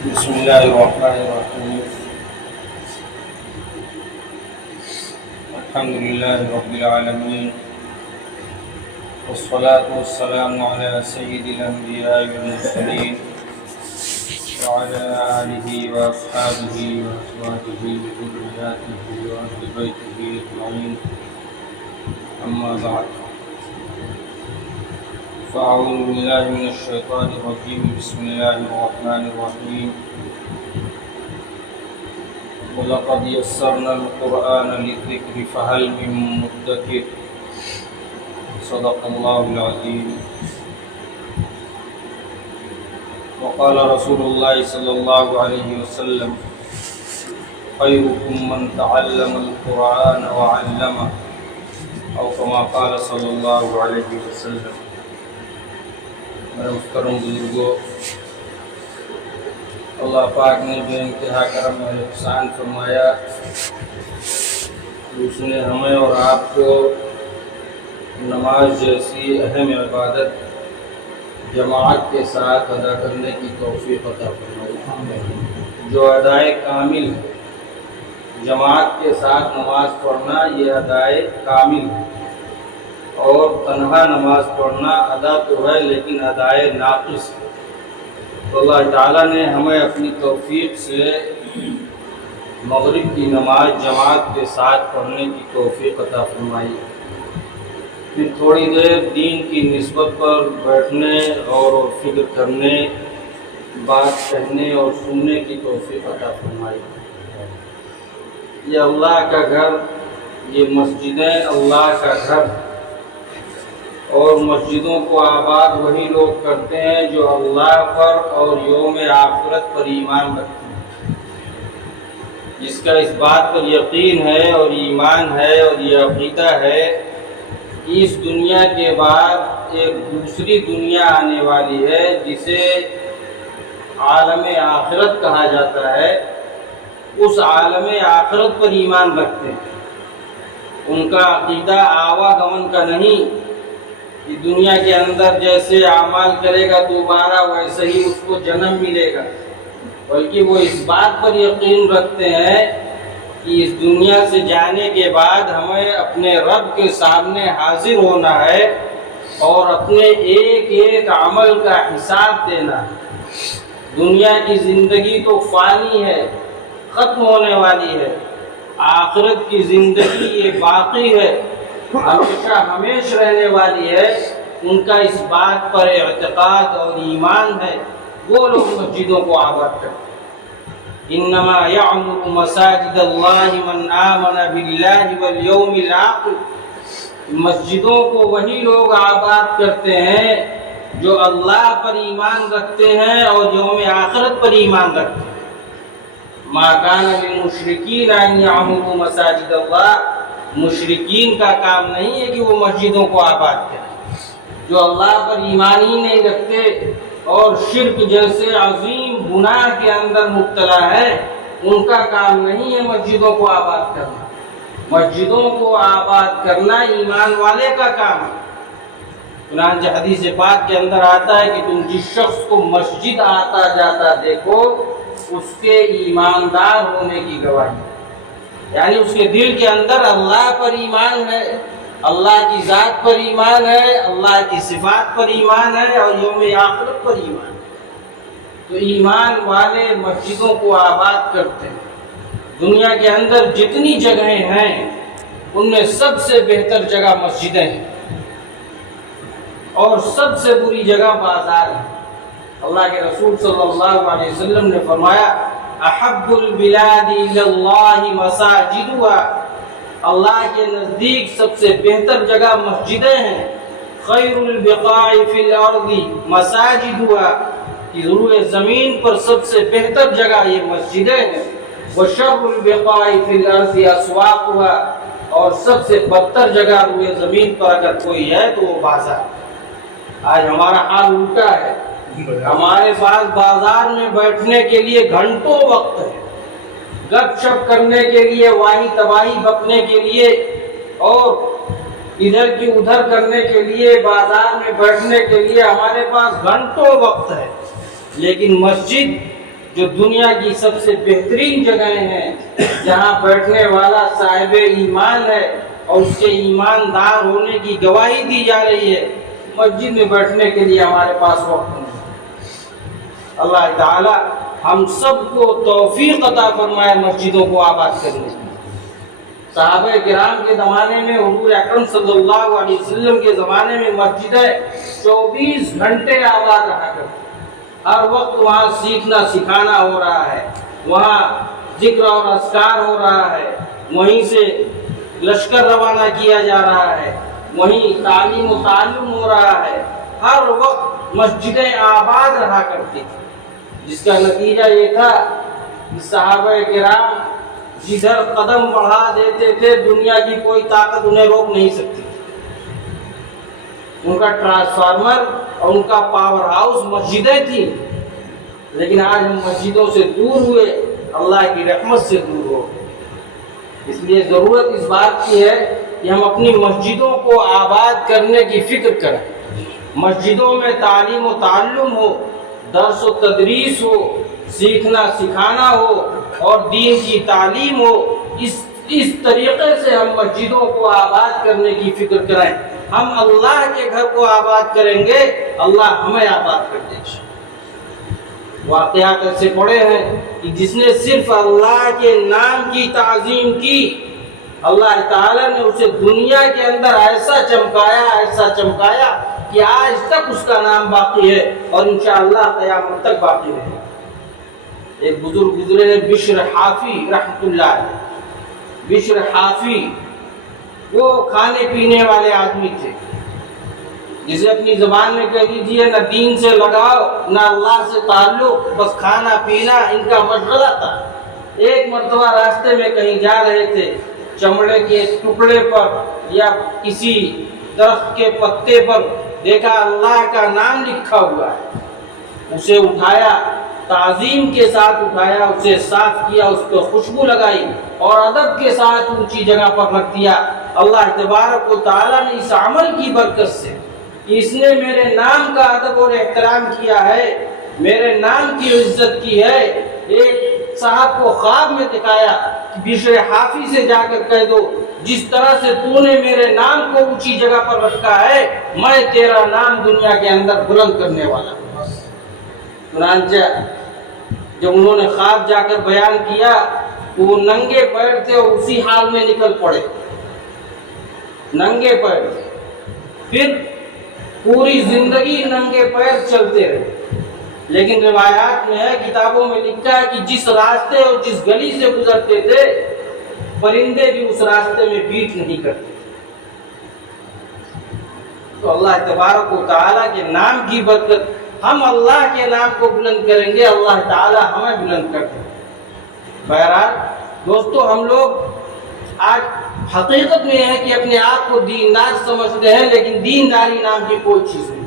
بسم الله الرحمن الرحيم. الحمد لله رب العالمين، والصلاة والسلام على سيد الأنبياء والمرسلين وعلى آله وأصحابه وأزواجه وذرياته وأهل بيته أجمعين، أما بعد، فأعوذ بالله من الشيطان الرجيم. بسم الله الرحمن الرحيم. وَلَقَدْ يَسَّرْنَا الْقُرْآنَ لِلذِّكْرِ فَهَلْ مِن مُّدَّكِرٍ. صدق الله العظيم. وقال رسول الله صلى الله عليه وسلم: خيركم من تعلم القرآن وعلمه، أو كما قال صلی اللہ علیہ وسلم. میرے محترم بزرگوں، اللہ پاک نے جو انتہا کرم اور احسان فرمایا، اس نے ہمیں اور آپ کو نماز جیسی اہم عبادت جماعت کے ساتھ ادا کرنے کی توفیق عطا فرمائی، جو ادائے کامل ہے. جماعت کے ساتھ نماز پڑھنا یہ ادائے کامل ہے، اور تنہا نماز پڑھنا ادا تو ہے لیکن ادائے ناقص ہے. تو اللہ تعالیٰ نے ہمیں اپنی توفیق سے مغرب کی نماز جماعت کے ساتھ پڑھنے کی توفیق عطا فرمائی. پھر تھوڑی دیر دین کی نسبت پر بیٹھنے اور فکر کرنے، بات کہنے اور سننے کی توفیق عطا فرمائی. یہ اللہ کا گھر، یہ مسجدیں اللہ کا گھر، اور مسجدوں کو آباد وہی لوگ کرتے ہیں جو اللہ پر اور یوم آخرت پر ایمان رکھتے ہیں، جس کا اس بات پر یقین ہے اور ایمان ہے اور یہ عقیدہ ہے کہ اس دنیا کے بعد ایک دوسری دنیا آنے والی ہے جسے عالم آخرت کہا جاتا ہے. اس عالم آخرت پر ایمان رکھتے ہیں. ان کا عقیدہ آواگمن کا نہیں کہ دنیا کے اندر جیسے اعمال کرے گا دوبارہ ویسے ہی اس کو جنم ملے گا، بلکہ وہ اس بات پر یقین رکھتے ہیں کہ اس دنیا سے جانے کے بعد ہمیں اپنے رب کے سامنے حاضر ہونا ہے اور اپنے ایک ایک عمل کا حساب دینا ہے. دنیا کی زندگی تو فانی ہے، ختم ہونے والی ہے. آخرت کی زندگی یہ باقی ہے، ہمیشہ ہمیشہ رہنے والی ہے. ان کا اس بات پر اعتقاد اور ایمان ہے. وہ لوگ مسجدوں کو آباد کرتے ہیں. انما یعمر مساجد اللہ من آمن باللہ والیوم الآخر. مسجدوں کو وہی لوگ آباد کرتے ہیں جو اللہ پر ایمان رکھتے ہیں اور یوم آخرت پر ایمان رکھتے ہیں. ما کان للمشرکین ان یعمروا مساجد اللہ. مشرکین کا کام نہیں ہے کہ وہ مسجدوں کو آباد کریں. جو اللہ پر ایمان ہی نہیں رکھتے اور شرک جیسے عظیم گناہ کے اندر مبتلا ہے، ان کا کام نہیں ہے مسجدوں کو آباد کرنا. مسجدوں کو آباد کرنا ایمان والے کا کام ہے. چنانچہ حدیث پاک کے اندر آتا ہے کہ تم جس شخص کو مسجد آتا جاتا دیکھو اس کے ایماندار ہونے کی گواہی، یعنی اس کے دل کے اندر اللہ پر ایمان ہے، اللہ کی ذات پر ایمان ہے، اللہ کی صفات پر ایمان ہے اور یوم آخرت پر ایمان ہے. تو ایمان والے مسجدوں کو آباد کرتے ہیں. دنیا کے اندر جتنی جگہیں ہیں ان میں سب سے بہتر جگہ مسجدیں ہیں اور سب سے بری جگہ بازار ہے. اللہ کے رسول صلی اللہ علیہ وسلم نے فرمایا: احب البلاد الی اللہ مساجدها. اللہ کے نزدیک سب سے بہتر جگہ مسجدیں ہیں. خیر البقاع فی الارض مساجدها. کہ روئے زمین پر سب سے بہتر جگہ یہ مسجدیں ہیں. وشر البقاع فی الارض اسواقها. اور سب سے بدتر جگہ روئے زمین پر اگر کوئی ہے تو وہ بازار. آج ہمارا حال الٹا ہے. ہمارے پاس بازار میں بیٹھنے کے لیے گھنٹوں وقت ہے، گپ شپ کرنے کے لیے، واہی تباہی بکنے کے لیے اور ادھر کی ادھر کرنے کے لیے، بازار میں بیٹھنے کے لیے ہمارے پاس گھنٹوں وقت ہے. لیکن مسجد جو دنیا کی سب سے بہترین جگہیں ہیں، جہاں بیٹھنے والا صاحب ایمان ہے اور اس کے ایماندار ہونے کی گواہی دی جا رہی ہے، مسجد میں بیٹھنے کے لیے ہمارے پاس وقت نہیں۔ اللہ تعالی ہم سب کو توفیق عطا فرمائے مسجدوں کو آباد کرنے کی۔ صحابہ کرام کے زمانے میں، حضور اکرم صلی اللہ علیہ وسلم کے زمانے میں مسجدیں 24 گھنٹے آباد رہا کرتی، ہر وقت وہاں سیکھنا سکھانا ہو رہا ہے، وہاں ذکر اور اذکار ہو رہا ہے، وہیں سے لشکر روانہ کیا جا رہا ہے، وہیں تعلیم و تعلم ہو رہا ہے، ہر وقت مسجدیں آباد رہا کرتی تھی، جس کا نتیجہ یہ تھا کہ صحابہ کرام جدھر قدم بڑھا دیتے تھے دنیا کی کوئی طاقت انہیں روک نہیں سکتی۔ ان کا ٹرانسفارمر اور ان کا پاور ہاؤس مسجدیں تھیں، لیکن آج ہم مسجدوں سے دور ہوئے، اللہ کی رحمت سے دور ہو گئے۔ اس لیے ضرورت اس بات کی ہے کہ ہم اپنی مسجدوں کو آباد کرنے کی فکر کریں، مسجدوں میں تعلیم و تعلم ہو، درس و تدریس ہو، سیکھنا سکھانا ہو اور دین کی تعلیم ہو۔ اس طریقے سے ہم مسجدوں کو آباد کرنے کی فکر کریں۔ ہم اللہ کے گھر کو آباد کریں گے، اللہ ہمیں آباد کر دے گا۔ واقعات ایسے پڑے ہیں کہ جس نے صرف اللہ کے نام کی تعظیم کی، اللہ تعالیٰ نے اسے دنیا کے اندر ایسا چمکایا کہ آج تک اس کا نام باقی ہے اور انشاءاللہ قیامت تک باقی رہے گا۔ ایک بزرگ گزرے ہیں بشر حافی رحمۃ اللہ علیہ۔ بشر حافی وہ کھانے پینے والے آدمی تھے، جسے اپنی زبان میں کہہ دیجیے نہ دین سے لگاؤ نہ اللہ سے تعلق، بس کھانا پینا ان کا مشغلہ تھا۔ ایک مرتبہ راستے میں کہیں جا رہے تھے، چمڑے کے ٹکڑے پر یا کسی درخت کے پتے پر دیکھا اللہ کا نام لکھا ہوا ہے، اسے اٹھایا، تعظیم کے ساتھ اٹھایا، اسے صاف کیا، اس کو خوشبو لگائی اور ادب کے ساتھ اونچی جگہ پر رکھ دیا۔ اللہ تبارک و تعالیٰ نے اس عمل کی برکت سے کہ اس نے میرے نام کا ادب اور احترام کیا ہے، میرے نام کی عزت کی ہے، ایک صاحب کو خواب میں دکھایا کہ بشر حافی سے جا کر کہہ دو جس طرح سے تو نے میرے نام کو اونچی جگہ پر رکھا ہے، میں تیرا نام دنیا کے اندر بلند کرنے والا ہوں۔ چنانچہ جب انہوں نے خواب جا کر بیان کیا تو وہ ننگے پیر تھے اور اسی حال میں نکل پڑے، ننگے پیر تھے، پھر پوری زندگی ننگے پیر چلتے رہے۔ لیکن روایات میں ہے، کتابوں میں لکھا ہے کہ جس راستے اور جس گلی سے گزرتے تھے پرندے بھی اس راستے میں بیٹ نہیں کرتے۔ تو اللہ تبارک و تعالیٰ کے نام کی برکت، ہم اللہ کے نام کو بلند کریں گے، اللہ تعالیٰ ہمیں بلند کر دیں گے۔ بہرحال دوستو، ہم لوگ آج حقیقت میں ہے کہ اپنے آپ کو دیندار سمجھتے ہیں، لیکن دینداری نام کی کوئی چیز نہیں۔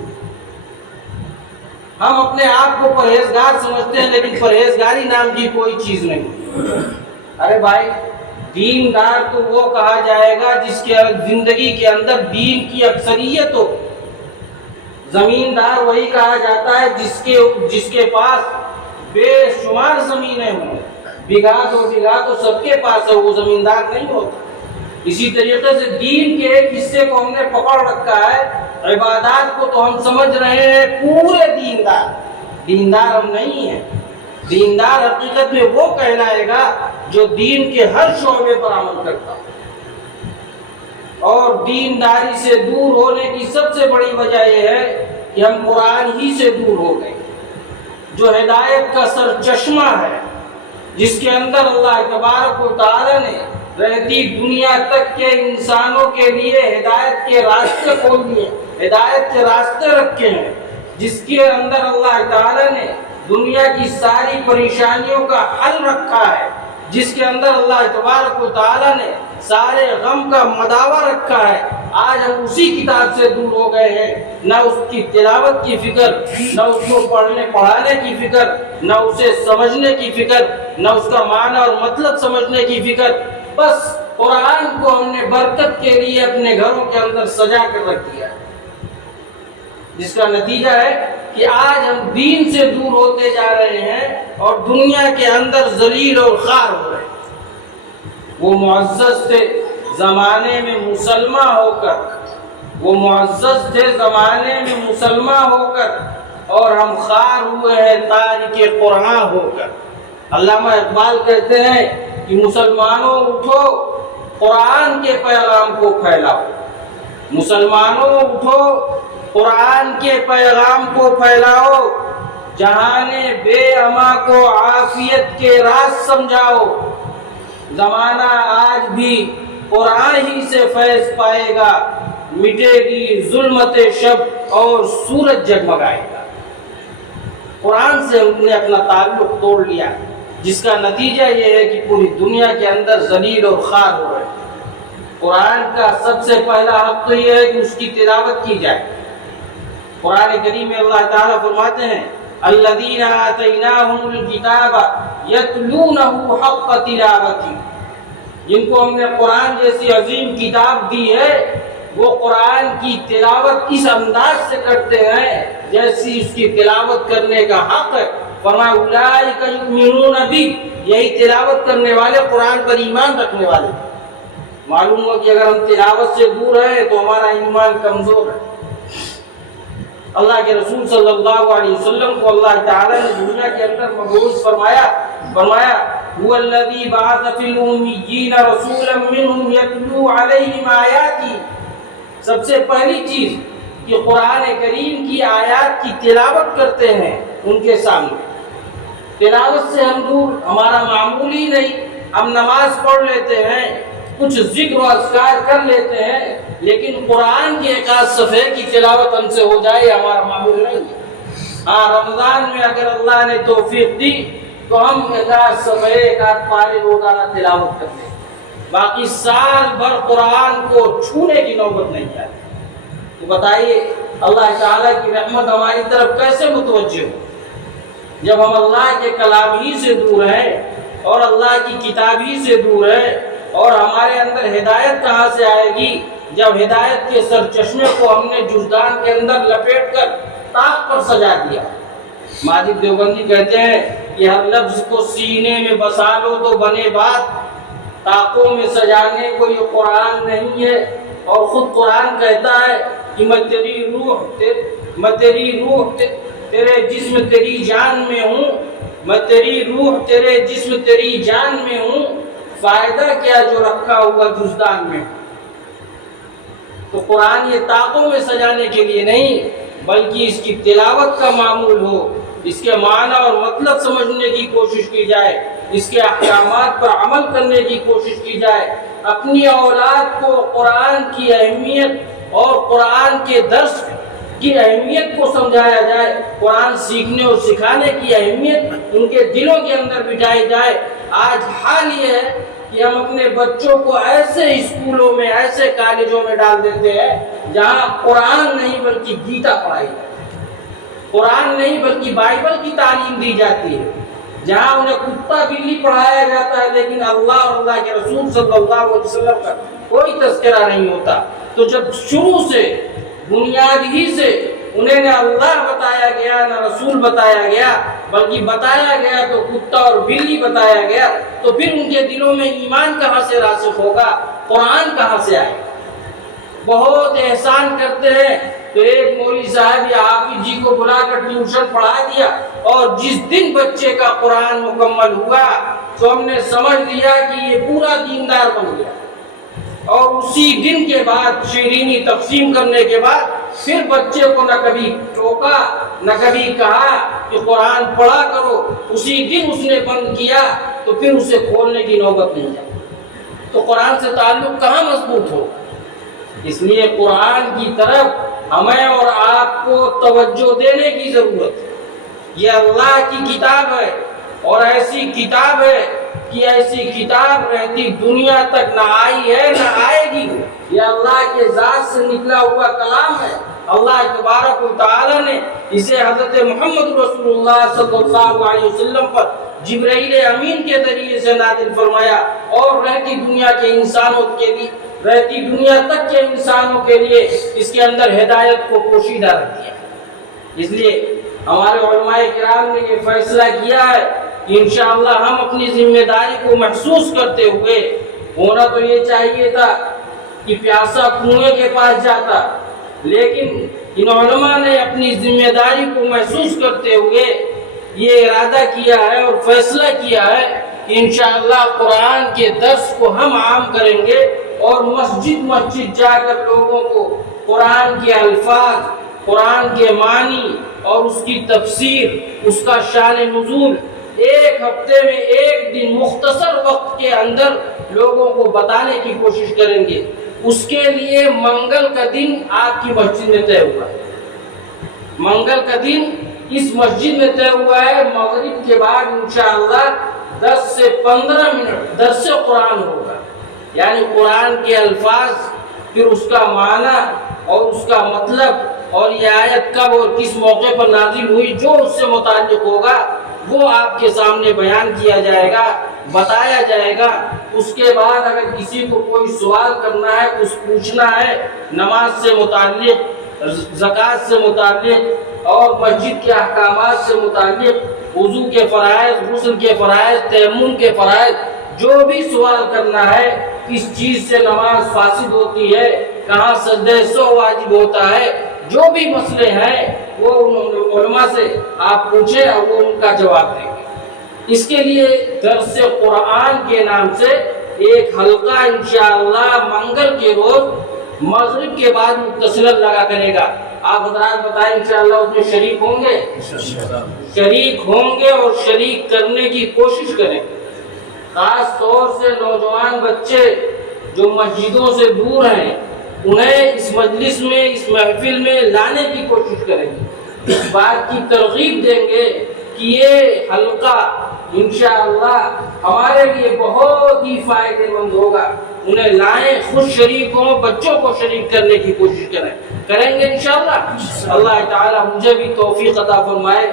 ہم اپنے آپ کو پرہیزگار سمجھتے ہیں، لیکن پرہیزگاری نام کی کوئی چیز نہیں۔ ارے بھائی، دیندار تو وہ کہا جائے گا جس کے زندگی کے اندر دین کی اکثریت ہو۔ زمیندار وہی کہا جاتا ہے جس کے پاس بے شمار زمینیں ہوں، بیگھا دو بیگھا تو سب کے پاس ہے، وہ زمیندار نہیں ہوتا۔ اسی طریقے سے دین کے ایک حصے کو ہم نے پکڑ رکھا ہے، عبادات کو تو ہم سمجھ رہے ہیں پورے دیندار ہم نہیں ہیں۔ دیندار حقیقت میں وہ کہلائے گا جو دین کے ہر شعبے پر عمل کرتا ہے۔ اور دینداری سے دور ہونے کی سب سے بڑی وجہ یہ ہے کہ ہم قرآن ہی سے دور ہو گئے، جو ہدایت کا سرچشمہ ہے، جس کے اندر اللہ تبارک و تعالی نے رہتی دنیا تک کے انسانوں کے لیے ہدایت کے راستے کھول دیے، ہدایت کے راستے رکھے ہیں، جس کے اندر اللہ تعالی نے دنیا کی ساری پریشانیوں کا حل رکھا ہے، جس کے اندر اللہ تبارک و تعالی نے سارے غم کا مداوع رکھا ہے۔ آج ہم اسی کتاب سے دور ہو گئے ہیں، نہ اس کی تلاوت کی فکر، نہ اس کو پڑھنے پڑھانے کی فکر، نہ اسے سمجھنے کی فکر، نہ اس کا معنی اور مطلب سمجھنے کی فکر۔ بس قرآن کو ہم نے برکت کے لیے اپنے گھروں کے اندر سجا کر رکھ دیا، جس کا نتیجہ ہے کہ آج ہم دین سے دور ہوتے جا رہے ہیں اور دنیا کے اندر ذلیل اور خوار ہو رہے ہیں۔ وہ معزز تھے زمانے میں مسلمان ہو کر، وہ معزز تھے زمانے میں مسلمان ہو کر، اور ہم خوار ہوئے ہیں تارک قرآن ہو کر۔ علامہ اقبال کہتے ہیں کہ مسلمانوں اٹھو، قرآن کے پیغام کو پھیلاؤ، مسلمانوں اٹھو، قرآن کے پیغام کو پھیلاؤ، جہان بے اما کو عافیت کے راز سمجھاؤ۔ زمانہ آج بھی قرآن ہی سے فیض پائے گا، مٹے گی ظلمت شب اور سورج جگمگائے گا۔ قرآن سے ہم نے اپنا تعلق توڑ لیا، جس کا نتیجہ یہ ہے کہ پوری دنیا کے اندر ذلیل اور خوار ہو رہے ہیں۔ قرآن کا سب سے پہلا حق تو یہ ہے کہ اس کی تلاوت کی جائے۔ قرآن کریم میں اللہ تعالیٰ فرماتے ہیں الذین آتیناہم الکتاب یتلونہ حق تلاوتہ، جن کو ہم نے قرآن جیسی عظیم کتاب دی ہے وہ قرآن کی تلاوت اس انداز سے کرتے ہیں جیسی اس کی تلاوت کرنے کا حق ہے۔ فرمایا اولئک یؤمنون بہ، یہی تلاوت کرنے والے قرآن پر ایمان رکھنے والے۔ معلوم ہوا کہ اگر ہم تلاوت سے دور ہیں تو ہمارا ایمان کمزور ہے۔ اللہ کے رسول صلی اللہ علیہ وسلم کو اللہ تعالیٰ نے دنیا کے اندر مبعوث فرمایا هو الذی بعث فی الامیین رسولا منہم یتلو علیہم آیاتی۔ سب سے پہلی چیز کہ قرآن کریم کی آیات کی تلاوت کرتے ہیں ان کے سامنے۔ تلاوت سے ہم دور، ہمارا معمول ہی نہیں، ہم نماز پڑھ لیتے ہیں، کچھ ذکر و اذکار کر لیتے ہیں، لیکن قرآن کے ایک آدھ صفحے کی تلاوت ہم سے ہو جائے ہمارا معمول نہیں ہے۔ ہاں رمضان میں اگر اللہ نے توفیق دی تو ہم ایک آدھ صفحے ایک آدھ پارے روزانہ تلاوت کرتے ہیں، باقی سال بھر قرآن کو چھونے کی نوبت نہیں آتی۔ تو بتائیے اللہ تعالیٰ کی رحمت ہماری طرف کیسے متوجہ ہو جب ہم اللہ کے کلام ہی سے دور ہیں اور اللہ کی کتاب ہی سے دور ہیں، اور ہمارے اندر ہدایت کہاں سے آئے گی جب ہدایت کے سر چشمے کو ہم نے جزدان کے اندر لپیٹ کر طاق پر سجا دیا۔ ماجد دیوبندی کہتے ہیں کہ ہر لفظ کو سینے میں بسا لو تو بنے بات، طاقوں میں سجانے کو یہ قرآن نہیں ہے۔ اور خود قرآن کہتا ہے کہ میں تیری روح تیرے جسم تیری جان میں ہوں، میں تیری روح تیرے جسم تیری جان میں ہوں، فائدہ کیا جو رکھا ہوا جزدان میں۔ تو قرآن یہ طاقوں میں سجانے کے لیے نہیں بلکہ اس کی تلاوت کا معمول ہو، اس کے معنی اور مطلب سمجھنے کی کوشش کی جائے، اس کے احکامات پر عمل کرنے کی کوشش کی جائے، اپنی اولاد کو قرآن کی اہمیت اور قرآن کے درس کی اہمیت کو سمجھایا جائے، قرآن سیکھنے اور سکھانے کی اہمیت ان کے دلوں کے اندر بٹھائی جائے۔ آج حال یہ ہے کہ ہم اپنے بچوں کو ایسے اسکولوں میں، ایسے کالجوں میں ڈال دیتے ہیں جہاں قرآن نہیں بلکہ گیتا پڑھائی جاتی ہے، قرآن نہیں بلکہ بائبل کی تعلیم دی جاتی ہے، جہاں انہیں کتا بلی پڑھایا جاتا ہے لیکن اللہ اور اللہ کے رسول صلی اللہ علیہ وسلم کا کوئی تذکرہ نہیں ہوتا۔ تو جب شروع سے بنیاد ہی سے انہیں نہ اللہ بتایا گیا نہ رسول بتایا گیا بلکہ بتایا گیا تو کتا اور بلی بتایا گیا، تو پھر ان کے دلوں میں ایمان کہاں سے راسخ ہوگا، قرآن کہاں سے آئے گا؟ بہت احسان کرتے ہیں تو ایک مولوی صاحب یا حافظ جی کو بلا کر ٹیوشن پڑھا دیا، اور جس دن بچے کا قرآن مکمل ہوا تو ہم نے سمجھ لیا کہ یہ پورا دیندار بن گیا، اور اسی دن کے بعد شیرینی تقسیم کرنے کے بعد پھر بچے کو نہ کبھی ٹوکا نہ کبھی کہا کہ قرآن پڑھا کرو، اسی دن اس نے بند کیا تو پھر اسے کھولنے کی نوبت نہیں آئی۔ تو قرآن سے تعلق کہاں مضبوط ہو؟ اس لیے قرآن کی طرف ہمیں اور آپ کو توجہ دینے کی ضرورت ہے۔ یہ اللہ کی کتاب ہے، اور ایسی کتاب ہے کہ ایسی کتاب رہتی دنیا تک نہ آئی ہے نہ آئے گی۔ یہ اللہ کے ذات سے نکلا ہوا کلام ہے۔ اللہ تبارک و تعالی نے اسے حضرت محمد رسول اللہ صلی اللہ علیہ وسلم پر جبرائیل امین کے ذریعے سے نازل فرمایا، اور رہتی دنیا کے انسانوں کے لیے، رہتی دنیا تک کے انسانوں کے لیے اس کے اندر ہدایت کو پوشیدہ رکھ دیا۔ اس لیے ہمارے علماء کرام نے یہ فیصلہ کیا ہے کہ انشاءاللہ ہم اپنی ذمہ داری کو محسوس کرتے ہوئے، ہونا تو یہ چاہیے تھا کہ پیاسا کنویں کے پاس جاتا، لیکن ان علماء نے اپنی ذمہ داری کو محسوس کرتے ہوئے یہ ارادہ کیا ہے اور فیصلہ کیا ہے کہ انشاءاللہ قرآن کے درس کو ہم عام کریں گے اور مسجد مسجد جا کر لوگوں کو قرآن کے الفاظ، قرآن کے معنی اور اس کی تفسیر، اس کا شان نزول ایک ہفتے میں ایک دن مختصر وقت کے اندر لوگوں کو بتانے کی کوشش کریں گے۔ اس کے لیے منگل کا دن آپ کی مسجد میں طے ہوا ہے، منگل کا دن اس مسجد میں طے ہوا ہے۔ مغرب کے بعد انشاءاللہ 10 سے 15 منٹ درس قرآن ہوگا، یعنی قرآن کے الفاظ، پھر اس کا معنی اور اس کا مطلب اور یہ آیت کب اور کس موقع پر نازل ہوئی، جو اس سے متعلق ہوگا وہ آپ کے سامنے بیان کیا جائے گا، بتایا جائے گا۔ اس کے بعد اگر کسی کو کوئی سوال کرنا ہے، کچھ پوچھنا ہے نماز سے متعلق، زکوٰۃ سے متعلق اور مسجد کے احکامات سے متعلق، وضو کے فرائض، غسل کے فرائض، تیمم کے فرائض، جو بھی سوال کرنا ہے، کس چیز سے نماز فاسد ہوتی ہے، کہاں سجدہ سہو واجب ہوتا ہے، جو بھی مسئلے ہیں وہ علماء سے آپ پوچھیں اور وہ ان کا جواب دیں گے۔ اس کے لیے درس قرآن کے نام سے ایک حلقہ انشاءاللہ منگل کے روز مغرب کے بعد متصل لگا کرے گا۔ آپ حضرات بتائیں انشاءاللہ اس میں شریک ہوں گے؟ شریک ہوں گے اور شریک کرنے کی کوشش کریں، خاص طور سے نوجوان بچے جو مسجدوں سے دور ہیں انہیں اس مجلس میں، اس محفل میں لانے کی کوشش کریں گے، اس بات کی ترغیب دیں گے کہ یہ حلقہ انشاءاللہ ہمارے لیے بہت ہی فائدہ مند ہوگا، انہیں لائیں، خود شریک ہوں، بچوں کو شریک کرنے کی کوشش کریں گے انشاءاللہ۔ اللہ تعالی مجھے بھی توفیق عطا فرمائے،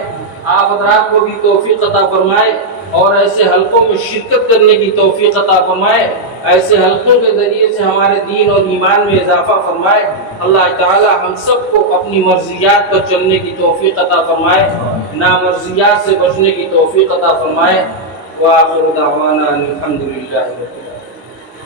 آپ حضرات کو بھی توفیق عطا فرمائے اور ایسے حلقوں میں شرکت کرنے کی توفیق عطا فرمائے، ایسے حلقوں کے ذریعے سے ہمارے دین اور ایمان میں اضافہ فرمائے۔ اللہ تعالی ہم سب کو اپنی مرضیات پر چلنے کی توفیق عطا فرمائے، نامرضیات سے بچنے کی توفیق عطا فرمائے۔ وآخر دعوانا الحمدللہ۔